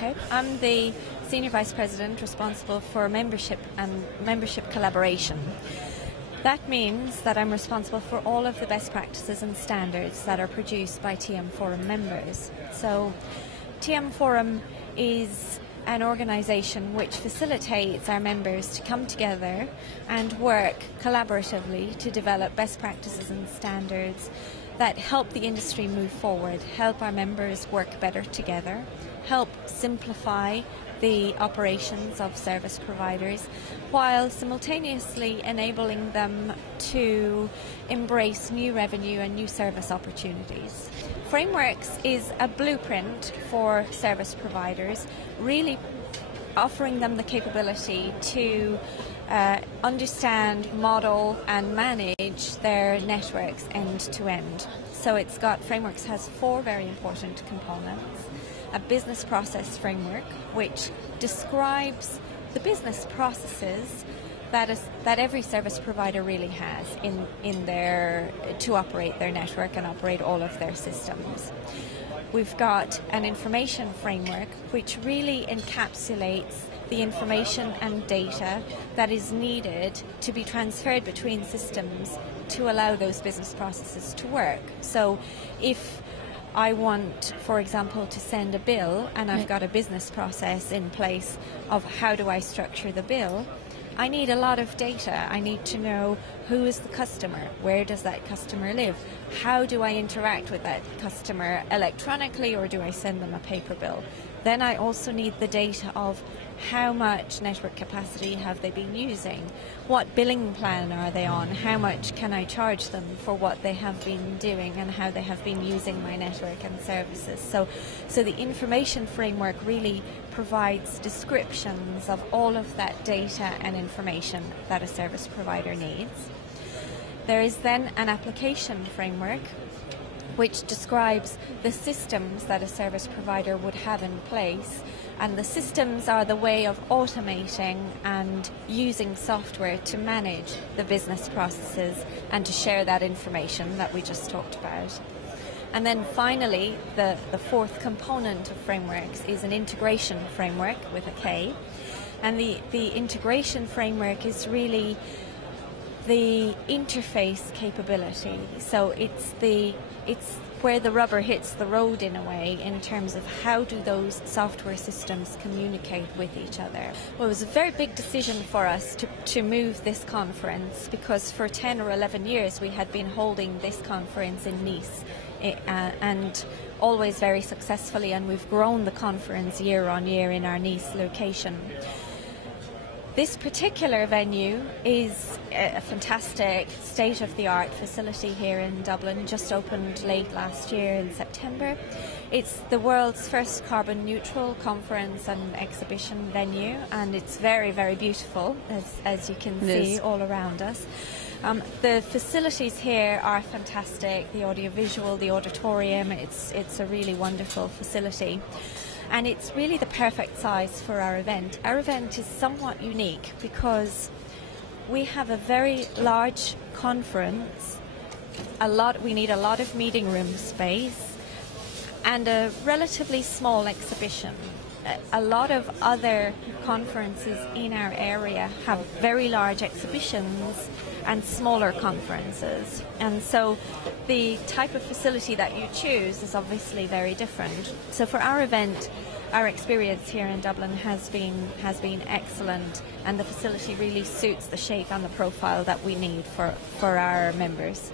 Okay, I'm the Senior Vice President responsible for membership and membership collaboration. That means that I'm responsible for all of the best practices and standards that are produced by TM Forum members. So TM Forum is an organisation which facilitates our members to come together and work collaboratively to develop best practices and standards that help the industry move forward, help our members work better together, help simplify the operations of service providers, while simultaneously enabling them to embrace new revenue and new service opportunities. Frameworks is a blueprint for service providers, really offering them the capability to understand, model and manage their networks end to end. So Frameworks has four very important components. A business process framework, which describes the business processes that every service provider really has to operate their network and operate all of their systems. We've got an information framework which really encapsulates the information and data that is needed to be transferred between systems to allow those business processes to work. So if I want, for example, to send a bill and I've got a business process in place of how do I structure the bill, I need a lot of data. I need to know who is the customer, where does that customer live, how do I interact with that customer electronically or do I send them a paper bill. Then I also need the data of how much network capacity have they been using, what billing plan are they on, how much can I charge them for what they have been doing and how they have been using my network and services. So the information framework really provides descriptions of all of that data and information that a service provider needs. There is then an application framework which describes the systems that a service provider would have in place, and the systems are the way of automating and using software to manage the business processes and to share that information that we just talked about. And then finally, the fourth component of frameworks is an integration framework with a K, and the integration framework is really the interface capability. So it's where the rubber hits the road in a way in terms of how do those software systems communicate with each other. Well, it was a very big decision for us to move this conference because for 10 or 11 years we had been holding this conference in Nice and always very successfully, and we've grown the conference year on year in our Nice location. This particular venue is a fantastic state-of-the-art facility here in Dublin, just opened late last year in September. It's the world's first carbon-neutral conference and exhibition venue, and it's very, very beautiful, as you can see all around us. The facilities here are fantastic, the audiovisual, the auditorium, it's a really wonderful facility. And it's really the perfect size for our event. Our event is somewhat unique because we have a very large conference, we need a lot of meeting room space, and a relatively small exhibition. A lot of other conferences in our area have very large exhibitions and smaller conferences, and so the type of facility that you choose is obviously very different. So for our event, our experience here in Dublin has been excellent, and the facility really suits the shape and the profile that we need for our members.